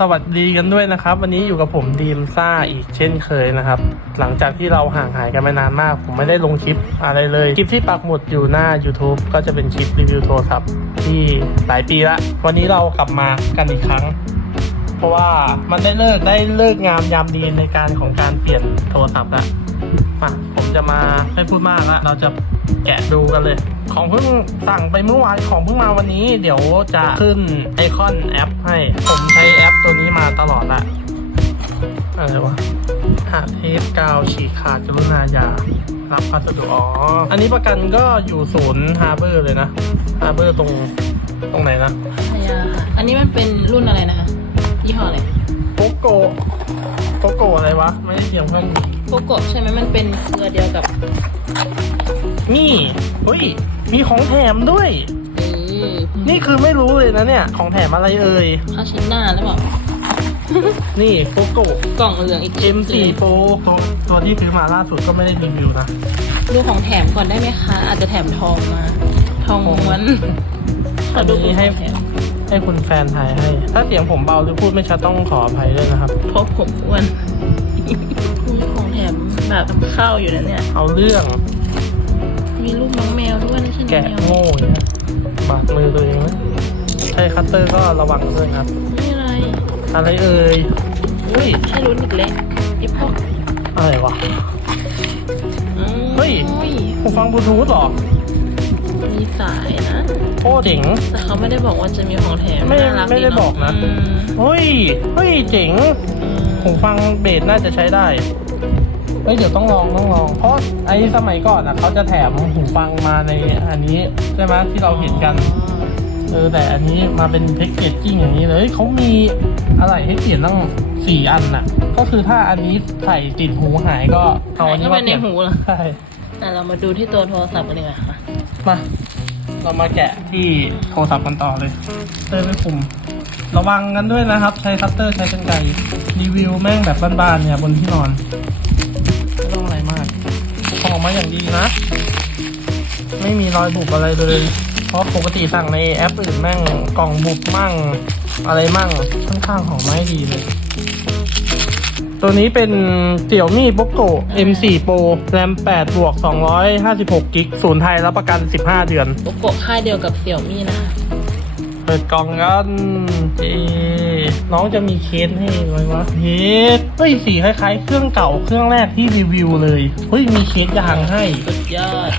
สวัสดีกันด้วยนะครับ วันนี้อยู่กับผมดีมซ่าอีกเช่นเคยนะครับ หลังจากที่เราห่างหายกันไปนานมาก ผมไม่ได้ลงคลิปอะไรเลย คลิปที่ปักหมุดอยู่หน้า YouTube ก็จะเป็นคลิปรีวิวโทรศัพท์ที่หลายปีละ วันนี้เรากลับมากันอีกครั้ง เพราะว่ามันได้เลิกได้เลิกงามยามดีในการของการเปลี่ยนโทรศัพท์ละมาผมจะมาไม่พูดมากละเราจะแกะดูกันเลย ของเพิ่งสั่งไปเมื่อวานของเพิ่งมาวันนี้ เดี๋ยวจะขึ้นไอคอนแอปให้ ผมใช้แอปตัวนี้มาตลอดละอะไรวะหาเทปกาวฉีกขาดกรุณาอย่ารับพัสดุอ๋อ อันนี้ประกันก็อยู่ศูนย์ฮาร์เบอร์เลยนะฮาร์เบอร์ตรงตรงไหนนะพยาค่ะ อันนี้มันเป็นรุ่นอะไรนะคะ ยี่ห้ออะไรโกโกโกโกอะไรวะ ไม่ได้เสียงเพื่อนโกโกะใช่ไหมมันเป็นเครือเดียวกับ นี่เฮ้ย มีของแถมด้วยเออนี่คือไม่รู้เลยนะเนี่ย ของแถมอะไรเอ่ย ผ้าเชิ้นหน้าหรือเปล่า นี่โกโกกล่องเหลืองอีก M4 Pro ตัวตัวที่ซื้อมาล่าสุดก็ไม่ได้รีวิวนะ ดูของแถมก่อนได้ไหมคะ อาจจะแถมทองมา ทองม้วนขอดูอันนี้ให้ของแถมให้คุณแฟนถ่ายให้ ถ้าเสียงผมเบาหรือพูดไม่ชัดต้องขออภัยด้วยนะครับ เพราะผมอ้วนมีของแถมแบบข้าวอยู่นะเนี่ย เอาเรื่อง มีรูปน้องแมวด้วยนะใช่ไหม แกะแมวโง่อย่างเงี้ยบาดมือตัวเองนะใช้คัตเตอร์ก็ระวังด้วยครับ นี่อะไรอะไรเอ่ยอุ้ยให้ลุ้นอีกแล้วไอ้พวกอะไรวะ อืมเฮ้ยหูฟังบลูทูธเหรอมีสายนะ โอ้เจ๋ง แต่เขาไม่ได้บอกว่าจะมีของแถมไม่น่ารักไม่ได้เาบอกนะอืมเฮ้ย เฮ้ยเจ๋ง อืม หูฟังเบสน่าจะใช้ได้เฮ้ยเดี๋ยวต้องลองต้องลอง เพราะไอ้สมัยก่อนอะเขาจะแถมหูฟังมาในอันนี้ใช่ไหมที่เราเห็นกันเออแต่อันนี้มาเป็นแพ็กเกจจิ้งอย่างนี้เลยเขามีอะไรให้เปลี่ยนตั้งสี่อันน่ะ ก็คือถ้าอันนี้ใส่ติดหูหายก็เอาอันนี้เข้าไปมาเปในลี่ยนหูเหรอใช่อะเรามาดูที่ตัวโทรศัพท์กันดีกว่าค่ะมาเรามาแกะที่โทรศัพท์กันต่อเลยเตอร์ไม่คุมระวังกันด้วยนะครับ ใช้คัตเตอร์ใช้กันไกรรีวิวแม่งแบบบ้านๆเนี่ยบนที่นอน องออกมาอย่างดีนะ ไม่มีรอยบุบอะไรเลย เพราะปกติสั่งในแอปอื่นแม่งกล่องบุบมั่ง อะไรมั่งค่อนข้างของไมาให้ดีเลย ตัวนี้เป็นเสี่ยวมี่ Poco M4 Pro RAM 8บวก256กิกศูนย์ไทยรับประกัน 15 เดือน โกโกะค่ายเดียวกับเสี่ยวมี่นะคะ เปิดกล่องกันเอ๊ะ น้องจะมีเคสให้ไหมวะเคสเฮ้ยสีคล้ายๆ เครื่องเก่าเครื่องแรกที่รีวิวเลยเฮ้ยมีเคสยางให้ สุดยอด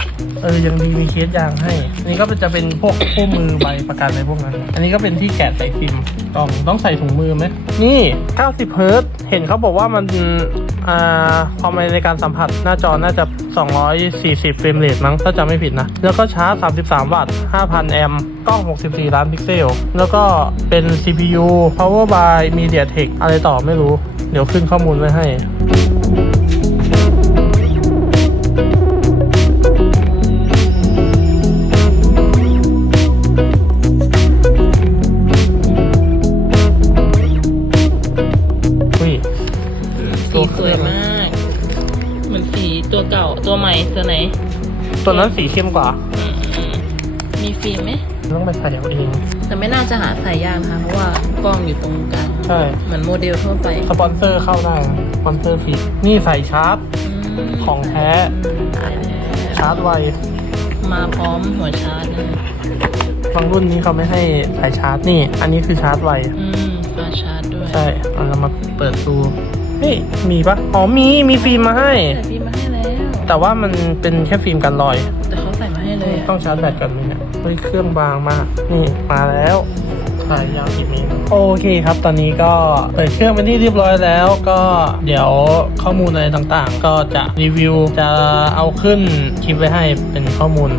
เออยังดีมีเคสยางให้อันนี้ก็จะเป็นพวกคู่มือใบประกันอะไรพวกนั้น อันนี้ก็เป็นที่แกะใส่ซิมกล่องต้องใส่ถุงมือไหมนี่ 90เฮิร์ตซ์เห็นเขาบอกว่ามันอ่า ความในการสัมผัสหน้าจอน่าจะ 240เฟรมเรทมั้งถ้าจำไม่ผิดนะ แล้วก็ชาร์จ 33 วัตต์ 5,000 แอมป์กล้อง 64 ล้านพิกเซล แล้วก็เป็น CPU Power by MediaTek อะไรต่อไม่รู้ เดี๋ยวขึ้นข้อมูลไว้ให้ ตัวเก่าตัวใหม่ตัวไหนตัวนั้นสีเข้มกว่า อืมอืมมีฟิล์มไหม ต้องไปใส่เอาเอง แต่ไม่น่าจะหาใส่ยากนะคะเพราะว่ากล้องอยู่ตรงกลาง ใช่ เหมือนโมเดลทั่วไปสปอนเซอร์เข้าได้นะสปอนเซอร์ฟรีนี่ใส่ชาร์จ มของแท้ ใช่แล้วชาร์จไว มาพร้อมหัวชาร์จนะบางรุ่นนี้เขาไม่ให้สายชาร์จนี่ อันนี้คือชาร์จไว อืมฟาชาร์จด้วยใช่เอาเรามาเปิดดูนี่มีปะอ๋อมี มีฟิล์มมาให้ใส่ฟิล์มมาให้แล้ว แต่ว่ามันเป็นแค่ฟิล์มกันรอย แต่เขาใส่มาให้เลยอะต้องชาร์จแบตกันไหมเนี่ยเฮ้ยเครื่องบางมาก นี่มาแล้วถ่ายยาวกี่เมตรโอเคครับ ตอนนี้ก็เปิดเครื่องเป็นที่เรียบร้อยแล้ว ก็เดี๋ยวข้อมูลอะไรต่างๆ ก็จะรีวิวจะเอาขึ้นคลิปไว้ให้เป็นข้อมูล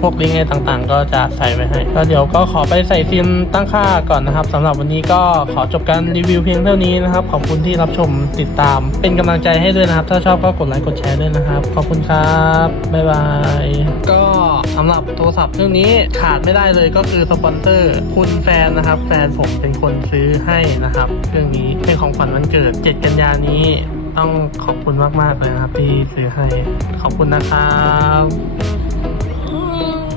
พวกลิงก์อะไรต่างๆ ก็จะใส่ไว้ให้ก็เดี๋ยวก็ขอไปใส่ซิมตั้งค่าก่อนนะครับสำหรับวันนี้ก็ขอจบการรีวิวเพียงเท่านี้นะครับ ขอบคุณที่รับชมติดตาม เป็นกำลังใจให้ด้วยนะครับ ถ้าชอบก็กดไลค์กดแชร์ด้วยนะครับ ขอบคุณครับบ๊ายบายก็สำหรับโทรศัพท์เครื่องนี้ขาดไม่ได้เลยก็คือสปอนเซอร์คุณแฟนนะครับ แฟนผมเป็นคนซื้อให้นะครับเครื่องนี้เป็นของขวัญวันเกิด 7 กันยานี้ต้องขอบคุณมากๆเลยนะครับที่ซื้อให้ ขอบคุณนะครับ